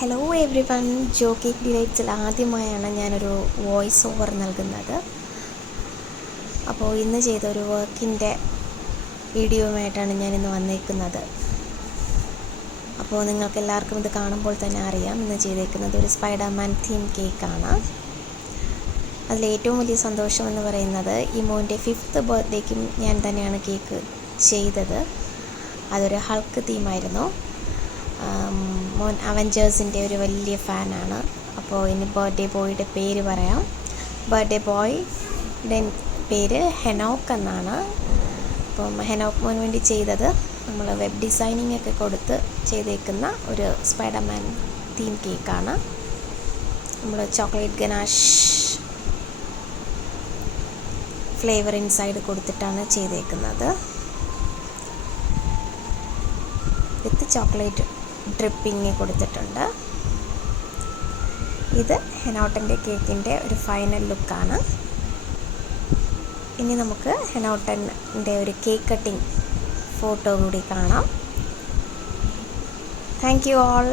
Hello every one, ജോ cake ഡിലൈറ്റ്സിൽ ആദ്യമായാണ് ഞാനൊരു voice over നൽകുന്നത്. അപ്പോൾ ഇന്ന് ചെയ്തൊരു വർക്കിൻ്റെ വീഡിയോയുമായിട്ടാണ് ഞാനിന്ന് വന്നേക്കുന്നത്. അപ്പോൾ നിങ്ങൾക്ക് എല്ലാവർക്കും ഇത് കാണുമ്പോൾ തന്നെ അറിയാം, ഇന്ന് ചെയ്തേക്കുന്നത് ഒരു സ്പൈഡർമാൻ തീം കേക്കാണ്. അതിലേറ്റവും വലിയ സന്തോഷം എന്ന് പറയുന്നത് ഈ മോൻ്റെ 5th ബർത്ത്ഡേക്കും ഞാൻ തന്നെയാണ് കേക്ക് ചെയ്തത്. അതൊരു ഹൾക്ക് തീമായിരുന്നു. മോൻ അവഞ്ചേഴ്സിൻ്റെ ഒരു വലിയ ഫാനാണ്. അപ്പോൾ ഇനി ബർത്ത്ഡേ ബോയുടെ പേര് പറയാം. ബർത്ത്ഡേ ബോയുടെ പേര് ഹെനോക്ക് എന്നാണ്. അപ്പം ഹെനോക്ക് മോന് വേണ്ടി ചെയ്തത് നമ്മൾ വെബ് ഡിസൈനിങ് ഒക്കെ കൊടുത്ത് ചെയ്തേക്കുന്ന ഒരു സ്പൈഡർമാൻ തീം കേക്കാണ്. നമ്മൾ ചോക്ലേറ്റ് ഗനാഷ് ഫ്ലേവർ ഇൻസൈഡ് കൊടുത്തിട്ടാണ് ചെയ്തേക്കുന്നത്. വിത്ത് ചോക്ലേറ്റ് ഡ്രിപ്പിങ് കൊടുത്തിട്ടുണ്ട്. ഇത് ഹെനോട്ടൻ്റെ കേക്കിൻ്റെ ഒരു ഫൈനൽ ലുക്കാണ്. ഇനി നമുക്ക് ഹെനോട്ടൻ്റെ ഒരു കേക്ക് കട്ടിങ് ഫോട്ടോ കൂടി കാണാം. Thank you all.